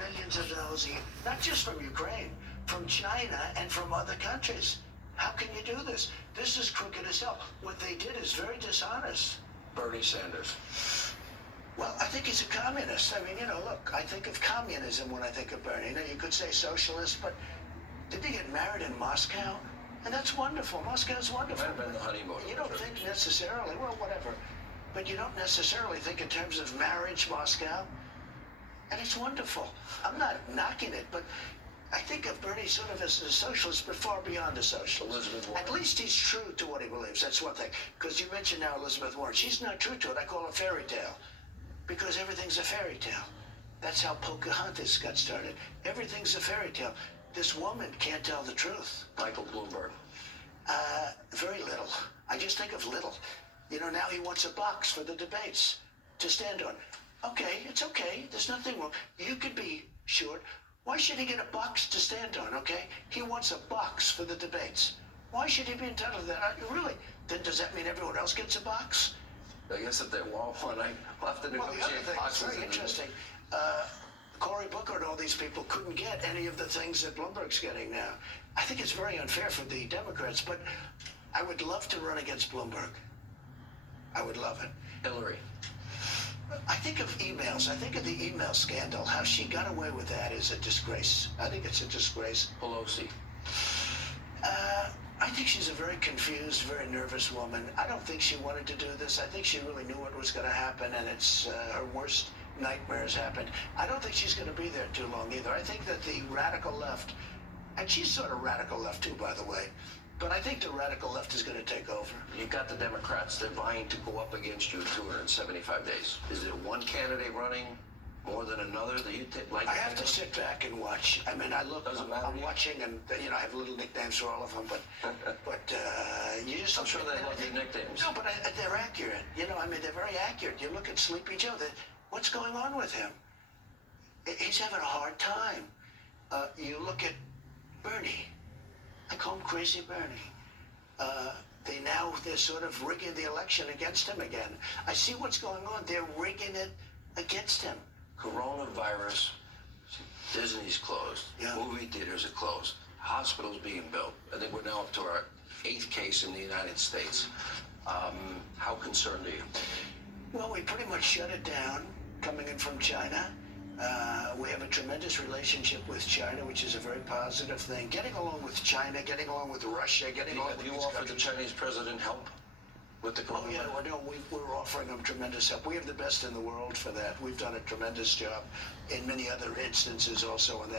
millions of dollars a year, not just from Ukraine, from China and from other countries. How can you do this? This is crooked as hell. What they did is very dishonest. Bernie Sanders. Well, I think he's a communist. I mean, look, I think of communism when I think of Bernie. Now, you could say socialist, but did they get married in Moscow? And that's wonderful. Moscow's wonderful. Might have been the honeymoon. You don't think necessarily, well, whatever, but you don't necessarily think in terms of marriage, Moscow. And it's wonderful. I'm not knocking it, but I think of Bernie sort of as a socialist, but far beyond a socialist. Elizabeth Warren. At least he's true to what he believes. That's one thing. Because you mentioned now Elizabeth Warren. She's not true to it. I call it fairy tale. Because everything's a fairy tale. That's how Pocahontas got started. Everything's a fairy tale. This woman can't tell the truth. Michael Bloomberg. Very little. I just think of little. Now he wants a box for the debates to stand on. Okay, it's okay. There's nothing wrong. You could be short. Why should he get a box to stand on, okay? He wants a box for the debates. Why should he be entitled to that? Really? Then does that mean everyone else gets a box? I guess if they want one, I'll have to Well, the other negotiate thing that's boxes. very interesting. Cory Booker and all these people couldn't get any of the things that Bloomberg's getting now. I think it's very unfair for the Democrats, but I would love to run against Bloomberg. I would love it. Hillary. I think of emails. I think of the email scandal. How she got away with that is a disgrace. I think it's a disgrace. Pelosi. I think she's a very confused, very nervous woman. I don't think she wanted to do this. I think she really knew what was going to happen, and it's her worst nightmares happened. I don't think she's going to be there too long either. I think that the radical left, and she's sort of radical left too, by the way, but I think the radical left is going to take over. You got the Democrats. They're vying to go up against you in 275 days. Is there one candidate running more than another that you like? I have to sit back and watch. I mean, Doesn't matter to I'm you? watching, and I have little nicknames for all of them, but you just. I'm sure they love your nicknames. No, but they're accurate. They're very accurate. You look at Sleepy Joe. What's going on with him? He's having a hard time. You look at Bernie. I call him Crazy Bernie. They're sort of rigging the election against him again. I see what's going on. They're rigging it against him. Coronavirus. Disney's closed. Yeah. Movie theaters are closed. Hospitals being built. I think we're now up to our 8th case in the United States. How concerned are you? Well, we pretty much shut it down coming in from China. We have a tremendous relationship with China, which is a very positive thing. Getting along with China, getting along with Russia, getting along with Have you these offered the countries. Chinese president help with the Oh, coronavirus? yeah, well, no, we're offering them tremendous help. We have the best in the world for that. We've done a tremendous job in many other instances also in